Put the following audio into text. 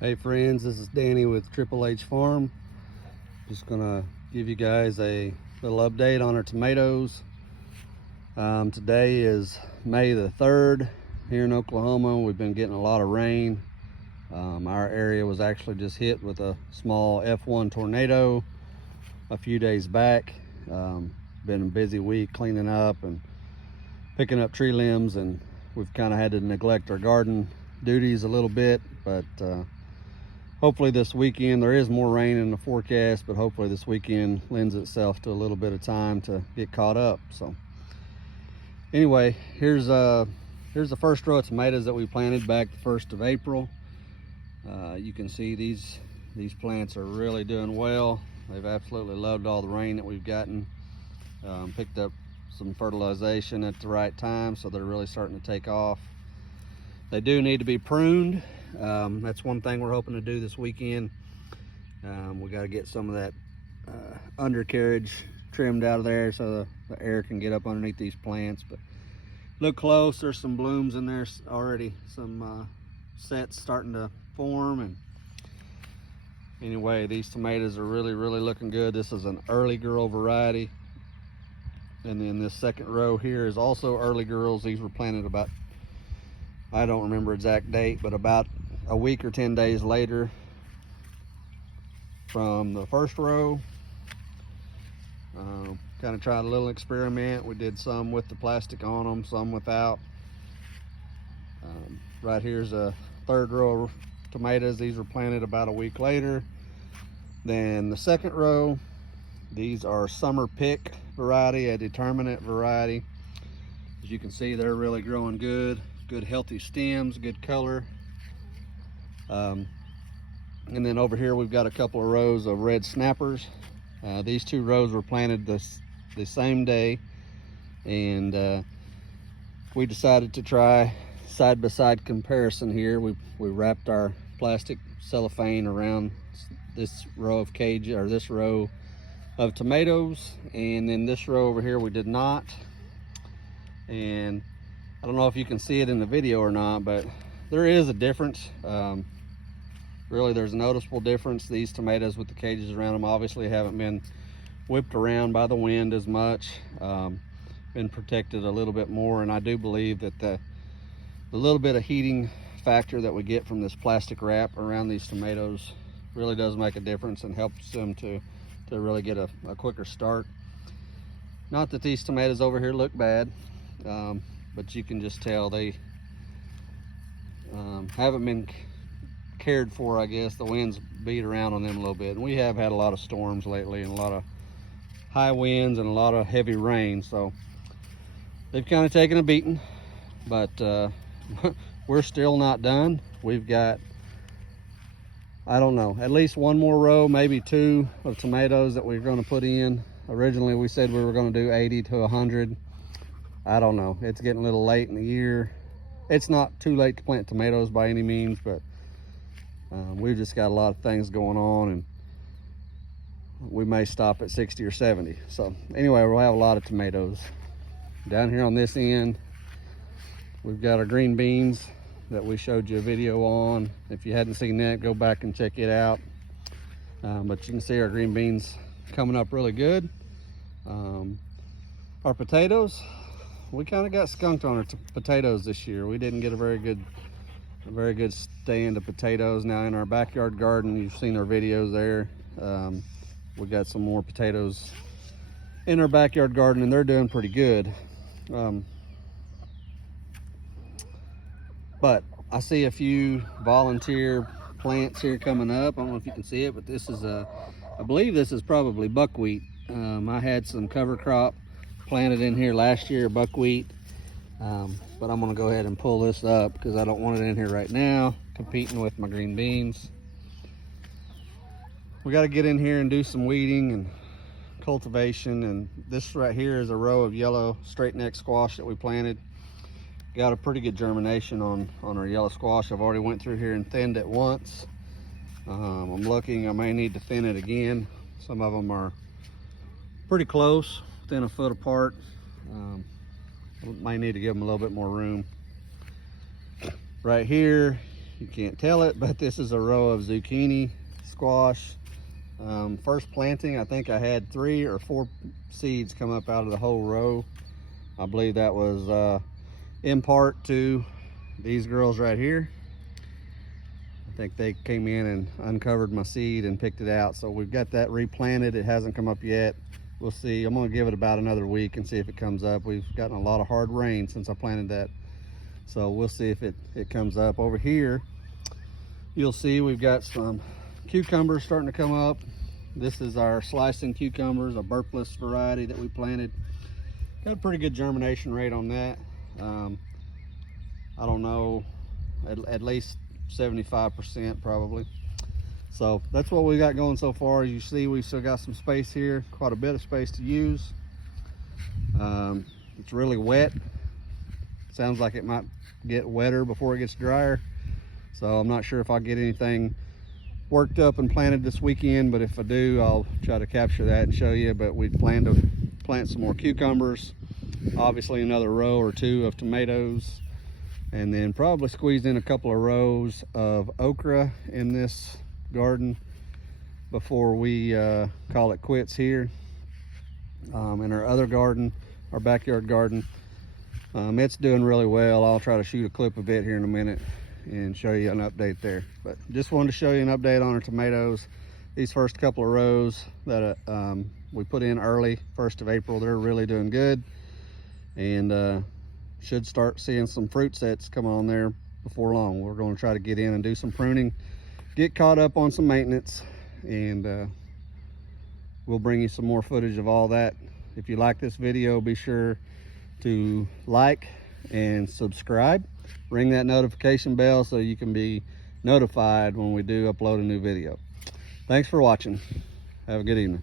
Hey friends, this is Danny with Triple H Farm. Just gonna give you guys a little update on our tomatoes. Today is May the 3rd here in Oklahoma. We've been getting a lot of rain. Our area was actually just hit with a small F1 tornado a few days back. Been a busy week cleaning up and picking up tree limbs, and we've kind of had to neglect our garden duties a little bit, but hopefully this weekend, there is more rain in the forecast, but hopefully this weekend lends itself to a little bit of time to get caught up. So anyway, here's the first row of tomatoes that we planted back the 1st of April. You can see these plants are really doing well. They've absolutely loved all the rain that we've gotten. Picked up some fertilization at the right time, so they're really starting to take off. They do need to be pruned. That's one thing we're hoping to do this weekend. We got to get some of that undercarriage trimmed out of there so the air can get up underneath these plants. But look close, there's some blooms in there already, some sets starting to form. And anyway, these tomatoes are really looking good. This is an early girl variety, and then this second row here is also early girls. These were planted about, I don't remember exact date, but about a week or 10 days later from the first row. Kind of tried a little experiment. We did some with the plastic on them, some without. Right here's a third row of tomatoes. These were planted about a week later. Then the second row, these are summer pick variety, a determinate variety. As you can see, they're really growing good healthy stems, good color. And then over here we've got a couple of rows of red snappers. These two rows were planted the same day, and we decided to try side-by-side comparison here. We wrapped our plastic cellophane around this row of cage, or this row of tomatoes, and then this row over here we did not. And I don't know if you can see it in the video or not, but there is a difference. Really, there's a noticeable difference. These tomatoes with the cages around them obviously haven't been whipped around by the wind as much, been protected a little bit more. And I do believe that the little bit of heating factor that we get from this plastic wrap around these tomatoes really does make a difference and helps them to really get a quicker start. Not that these tomatoes over here look bad, but you can just tell they haven't been cared for, I guess. The winds beat around on them a little bit, and we have had a lot of storms lately and a lot of high winds and a lot of heavy rain, so they've kind of taken a beating. But we're still not done. We've got, I don't know, at least one more row, maybe two, of tomatoes that we're going to put in. Originally we said we were going to do 80 to 100. I don't know, it's getting a little late in the year. It's not too late to plant tomatoes by any means, but we've just got a lot of things going on, and we may stop at 60 or 70. So anyway, we'll have a lot of tomatoes. Down here on this end, we've got our green beans that we showed you a video on. If you hadn't seen that, go back and check it out. But you can see our green beans coming up really good. Our potatoes, we kind of got skunked on our potatoes this year. We didn't get a very good stand of potatoes. Now in our backyard garden, you've seen our videos there. We got some more potatoes in our backyard garden, and they're doing pretty good. But I see a few volunteer plants here coming up. I don't know if you can see it, but this is I believe this is probably buckwheat. I had some cover crop planted in here last year, buckwheat. But I'm gonna go ahead and pull this up because I don't want it in here right now, competing with my green beans. We got to get in here and do some weeding and cultivation. And this right here is a row of yellow straight neck squash that we planted. Got a pretty good germination on our yellow squash. I've already went through here and thinned it once. I'm looking, I may need to thin it again. Some of them are pretty close, within a foot apart. Might need to give them a little bit more room. Right here you can't tell it, but this is a row of zucchini squash. First planting, I think I had 3 or 4 seeds come up out of the whole row. I believe that was in part to these girls right here. I think they came in and uncovered my seed and picked it out. So we've got that replanted. It hasn't come up yet. We'll see. I'm gonna give it about another week and see if it comes up. We've gotten a lot of hard rain since I planted that. So we'll see if it comes up. Over here, you'll see we've got some cucumbers starting to come up. This is our slicing cucumbers, a burpless variety that we planted. Got a pretty good germination rate on that. I don't know, at least 75% probably. So that's what we got going so far. As you see, we've still got some space here, quite a bit of space to use. It's really wet. Sounds like it might get wetter before it gets drier. So I'm not sure if I'll get anything worked up and planted this weekend, but if I do, I'll try to capture that and show you. But we plan to plant some more cucumbers, obviously another row or 2 of tomatoes, and then probably squeeze in a couple of rows of okra in this garden before we call it quits here. In our other garden, our backyard garden, it's doing really well. I'll try to shoot a clip of it here in a minute and show you an update there. But just wanted to show you an update on our tomatoes. These first couple of rows that we put in early, 1st of April, they're really doing good, and should start seeing some fruit sets come on there before long. We're going to try to get in and do some pruning, get caught up on some maintenance, and we'll bring you some more footage of all that. If you like this video, be sure to like and subscribe. Ring that notification bell so you can be notified when we do upload a new video. Thanks for watching. Have a good evening.